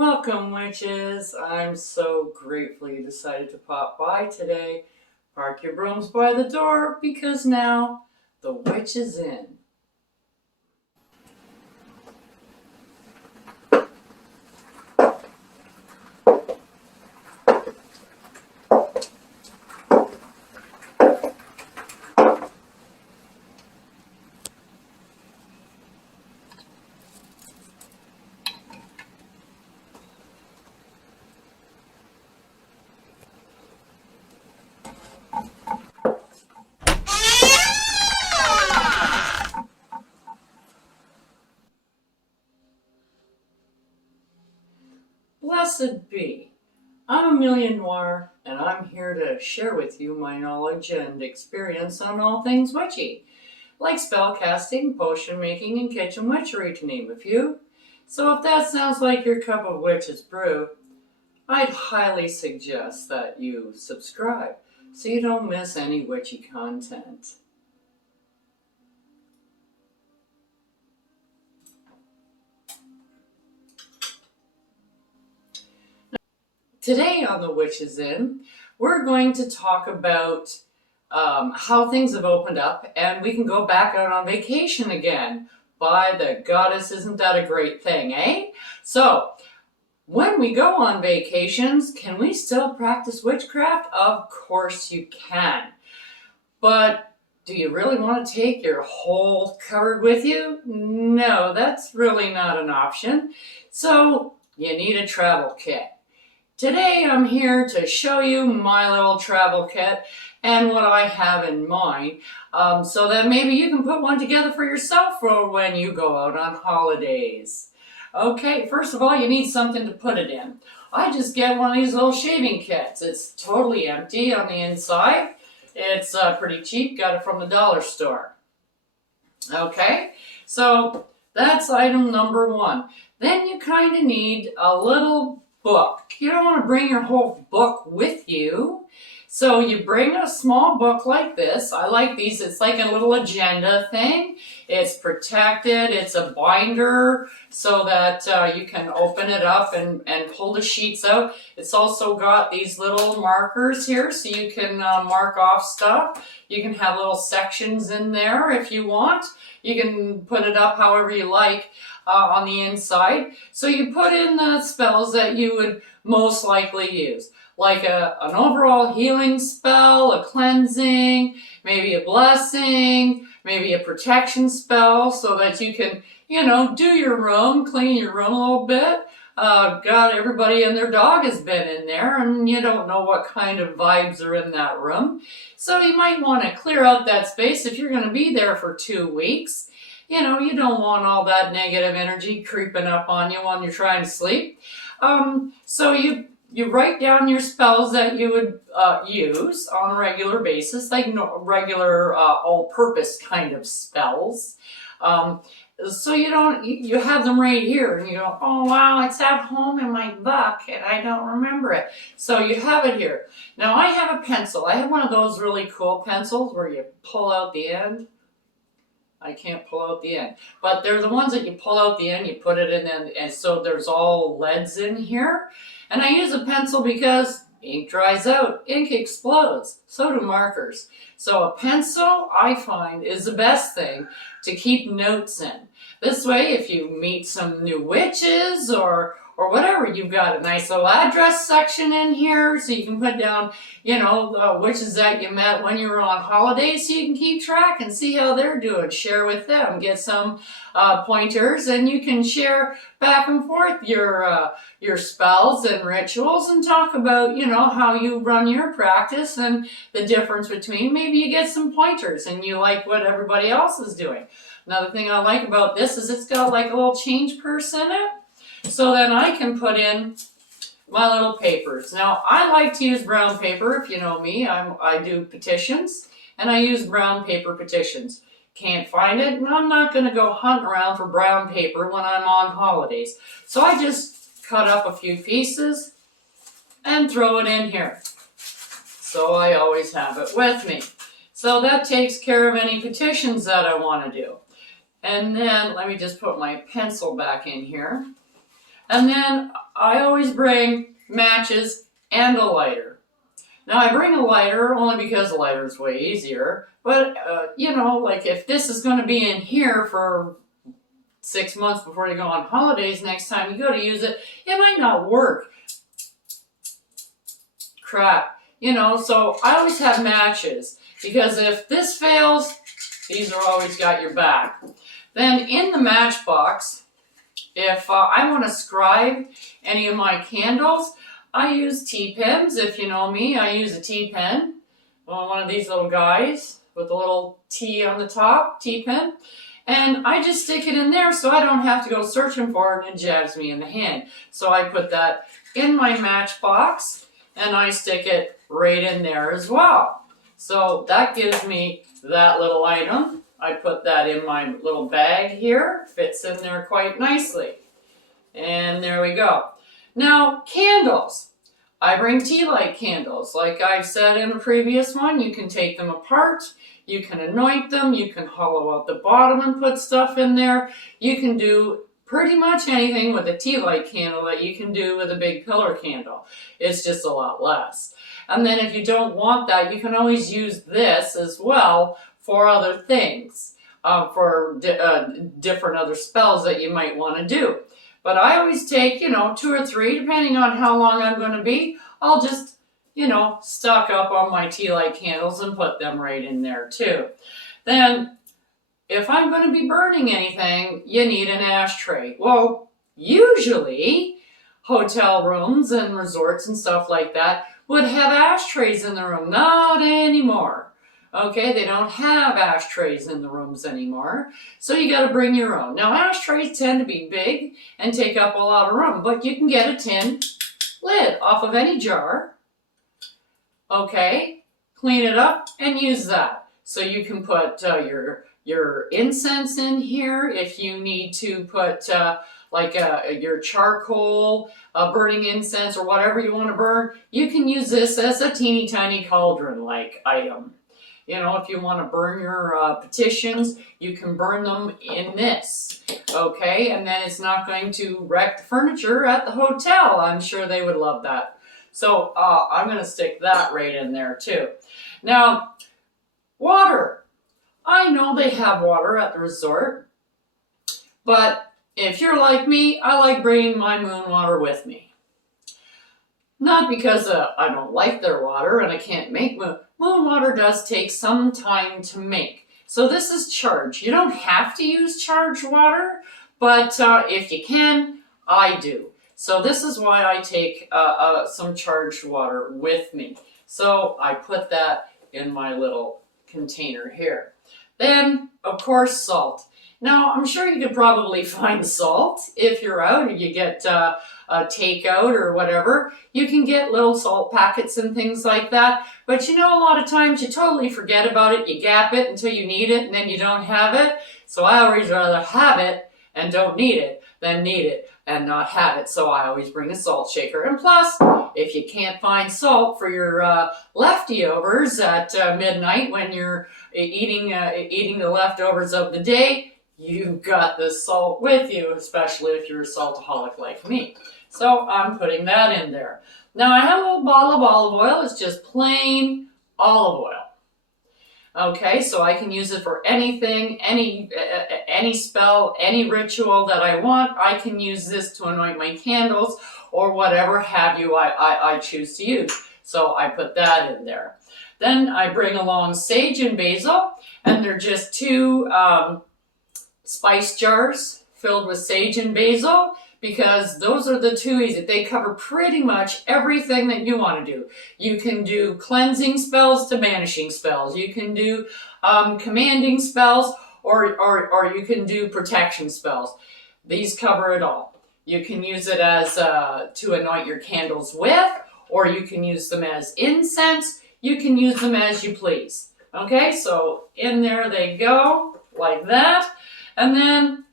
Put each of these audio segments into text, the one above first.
Welcome, witches. I'm so grateful you decided to pop by today. Park your brooms by the door because now the witch is in. Blessed be. I'm Amelia Noir, and I'm here to share with you my knowledge and experience on all things witchy, like spell casting, potion making, and kitchen witchery, to name a few. So if that sounds like your cup of witch's brew, I'd highly suggest that you subscribe so you don't miss any witchy content. Today on The Witch is In, we're going to talk about how things have opened up and we can go back out on vacation again. By the goddess, isn't that a great thing, eh? So, when we go on vacations, can we still practice witchcraft? Of course you can. But do you really want to take your whole cupboard with you? No, that's really not an option. So, you need a travel kit. Today I'm here to show you my little travel kit and what I have in mind so that maybe you can put one together for yourself for when you go out on holidays. Okay, first of all, you need something to put it in. I just get one of these little shaving kits. It's totally empty on the inside. It's pretty cheap, got it from the dollar store. Okay, so that's item number one. Then you kind of need a little book. You don't want to bring your whole book with you. So you bring a small book like this. I like these. It's like a little agenda thing. It's protected. It's a binder so that you can open it up and pull the sheets out. It's also got these little markers here so you can mark off stuff. You can have little sections in there if you want. You can put it up however you like on the inside. So you put in the spells that you would most likely use, like an overall healing spell, a cleansing, maybe a blessing, maybe a protection spell so that you can, do your room, clean your room a little bit. God, everybody and their dog has been in there and you don't know what kind of vibes are in that room. So you might want to clear out that space if you're going to be there for 2 weeks. You don't want all that negative energy creeping up on you when you're trying to sleep. So you write down your spells that you would use on a regular basis, like regular all-purpose kind of spells. So you have them right here and you go, oh wow, it's at home in my book and I don't remember it. So you have it here. Now I have a pencil. I have one of those really cool pencils where you pull out the end. I can't pull out the end, but they're the ones that you pull out the end, you put it in, and so there's all leads in here. And I use a pencil because ink dries out, ink explodes, so do markers. So a pencil, I find, is the best thing to keep notes in. This way, if you meet some new witches or whatever, you've got a nice little address section in here so you can put down, the witches that you met when you were on holiday so you can keep track and see how they're doing. Share with them, get some pointers, and you can share back and forth your spells and rituals and talk about, how you run your practice and the difference between. Maybe you get some pointers and you like what everybody else is doing. Another thing I like about this is it's got like a little change purse in it. So then I can put in my little papers. Now, I like to use brown paper. If you know me, I do petitions, and I use brown paper petitions. Can't find it, and I'm not going to go hunt around for brown paper when I'm on holidays. So I just cut up a few pieces and throw it in here. So I always have it with me. So that takes care of any petitions that I want to do. And then let me just put my pencil back in here. And then I always bring matches and a lighter. Now I bring a lighter only because a lighter is way easier, but you know, like if this is going to be in here for 6 months before you go on holidays, next time you go to use it, it might not work. Crap. You know, so I always have matches, because if this fails, these are always got your back. Then in the matchbox, if I want to scribe any of my candles, I use T-pens. If you know me, I use a T-pen. Well, one of these little guys with a little T on the top, T-pen. And I just stick it in there so I don't have to go searching for it and it jabs me in the hand. So I put that in my matchbox and I stick it right in there as well. So that gives me that little item. I put that in my little bag here. Fits in there quite nicely. And there we go. Now, candles. I bring tea light candles. Like I've said in a previous one, you can take them apart, you can anoint them, you can hollow out the bottom and put stuff in there. You can do pretty much anything with a tea light candle that you can do with a big pillar candle. It's just a lot less. And then if you don't want that, you can always use this as well for other things, for different other spells that you might want to do. But I always take, 2 or 3, depending on how long I'm going to be. I'll just, stock up on my tea light candles and put them right in there too. Then, if I'm going to be burning anything, you need an ashtray. Well, usually, hotel rooms and resorts and stuff like that would have ashtrays in the room. Not anymore. Okay, they don't have ashtrays in the rooms anymore, so you got to bring your own. Now, ashtrays tend to be big and take up a lot of room, but you can get a tin lid off of any jar, okay, clean it up and use that. So you can put your incense in here if you need to put your charcoal, burning incense or whatever you want to burn. You can use this as a teeny tiny cauldron-like item. If you want to burn your petitions, you can burn them in this, okay? And then it's not going to wreck the furniture at the hotel. I'm sure they would love that. So I'm going to stick that right in there too. Now, water. I know they have water at the resort, but if you're like me, I like bringing my moon water with me. Not because I don't like their water and I can't make moon. Moon water does take some time to make. So this is charged. You don't have to use charged water, but if you can, I do. So this is why I take some charged water with me. So I put that in my little container here. Then, of course, salt. Now, I'm sure you could probably find salt if you're out and you get a takeout or whatever. You can get little salt packets and things like that. But a lot of times you totally forget about it. You gap it until you need it and then you don't have it. So I always rather have it and don't need it than need it and not have it. So I always bring a salt shaker. And plus, if you can't find salt for your leftovers at midnight when you're eating the leftovers of the day, you've got this salt with you, especially if you're a saltaholic like me. So I'm putting that in there. Now I have a little bottle of olive oil. It's just plain olive oil. Okay, so I can use it for anything, any spell, any ritual that I want. I can use this to anoint my candles or whatever have you I choose to use. So I put that in there. Then I bring along sage and basil, and they're just 2 spice jars filled with sage and basil, because those are the 2 easy. They cover pretty much everything that you want to do. You can do cleansing spells to banishing spells. You can do commanding spells, or you can do protection spells. These cover it all. You can use it as to anoint your candles with, or you can use them as incense. You can use them as you please. Okay, so in there they go, like that. And then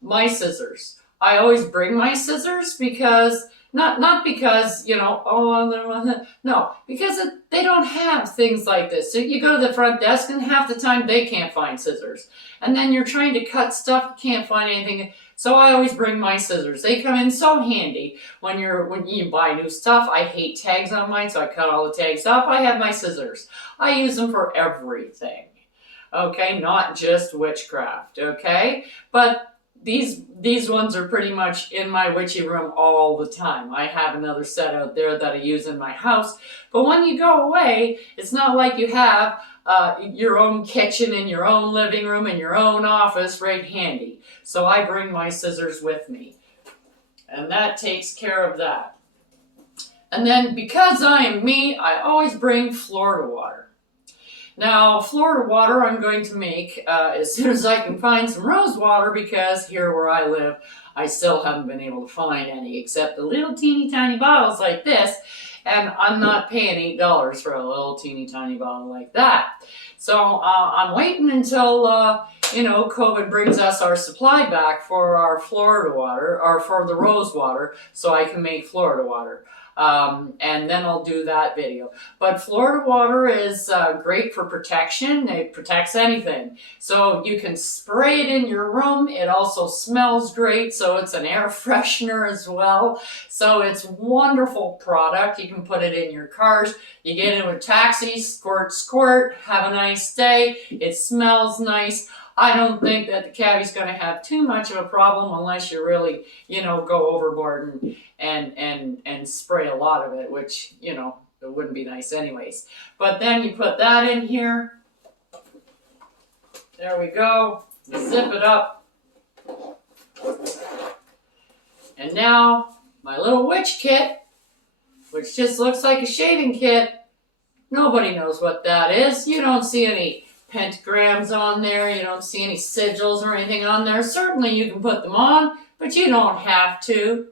my scissors. I always bring my scissors because, not because, no, because they don't have things like this. So you go to the front desk and half the time they can't find scissors. And then you're trying to cut stuff, you can't find anything. So I always bring my scissors. They come in so handy when you buy new stuff. I hate tags on mine, so I cut all the tags off. I have my scissors. I use them for everything. Okay, not just witchcraft, okay? But these ones are pretty much in my witchy room all the time. I have another set out there that I use in my house. But when you go away, it's not like you have your own kitchen and your own living room and your own office right handy. So I bring my scissors with me. And that takes care of that. And then because I am me, I always bring Florida water. Now, Florida water I'm going to make as soon as I can find some rose water, because here where I live, I still haven't been able to find any except the little teeny tiny bottles like this, and I'm not paying $8 for a little teeny tiny bottle like that. So I'm waiting until, COVID brings us our supply back for our Florida water, or for the rose water, so I can make Florida water. And then I'll do that video. But Florida water is great for protection. It protects anything. So you can spray it in your room. It also smells great, so it's an air freshener as well. So it's a wonderful product. You can put it in your cars. You get into a taxi, squirt, squirt, have a nice day. It smells nice. I don't think that the cabbie's going to have too much of a problem unless you really, go overboard and spray a lot of it, which, it wouldn't be nice anyways. But then you put that in here. There we go. Zip it up. And now my little witch kit, which just looks like a shaving kit. Nobody knows what that is. You don't see any pentagrams on there. You don't see any sigils or anything on there. Certainly you can put them on, but you don't have to.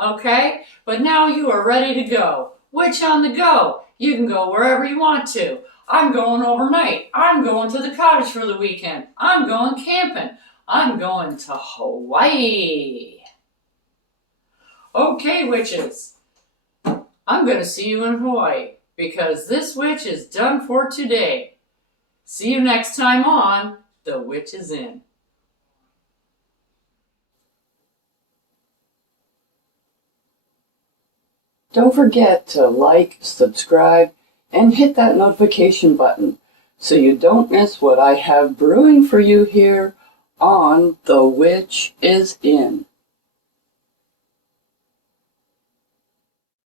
Okay? But now you are ready to go. Witch on the go. You can go wherever you want to. I'm going overnight. I'm going to the cottage for the weekend. I'm going camping. I'm going to Hawaii. Okay, witches. I'm going to see you in Hawaii, because this witch is done for today. See you next time on The Witch is In. Don't forget to like, subscribe, and hit that notification button so you don't miss what I have brewing for you here on The Witch is In.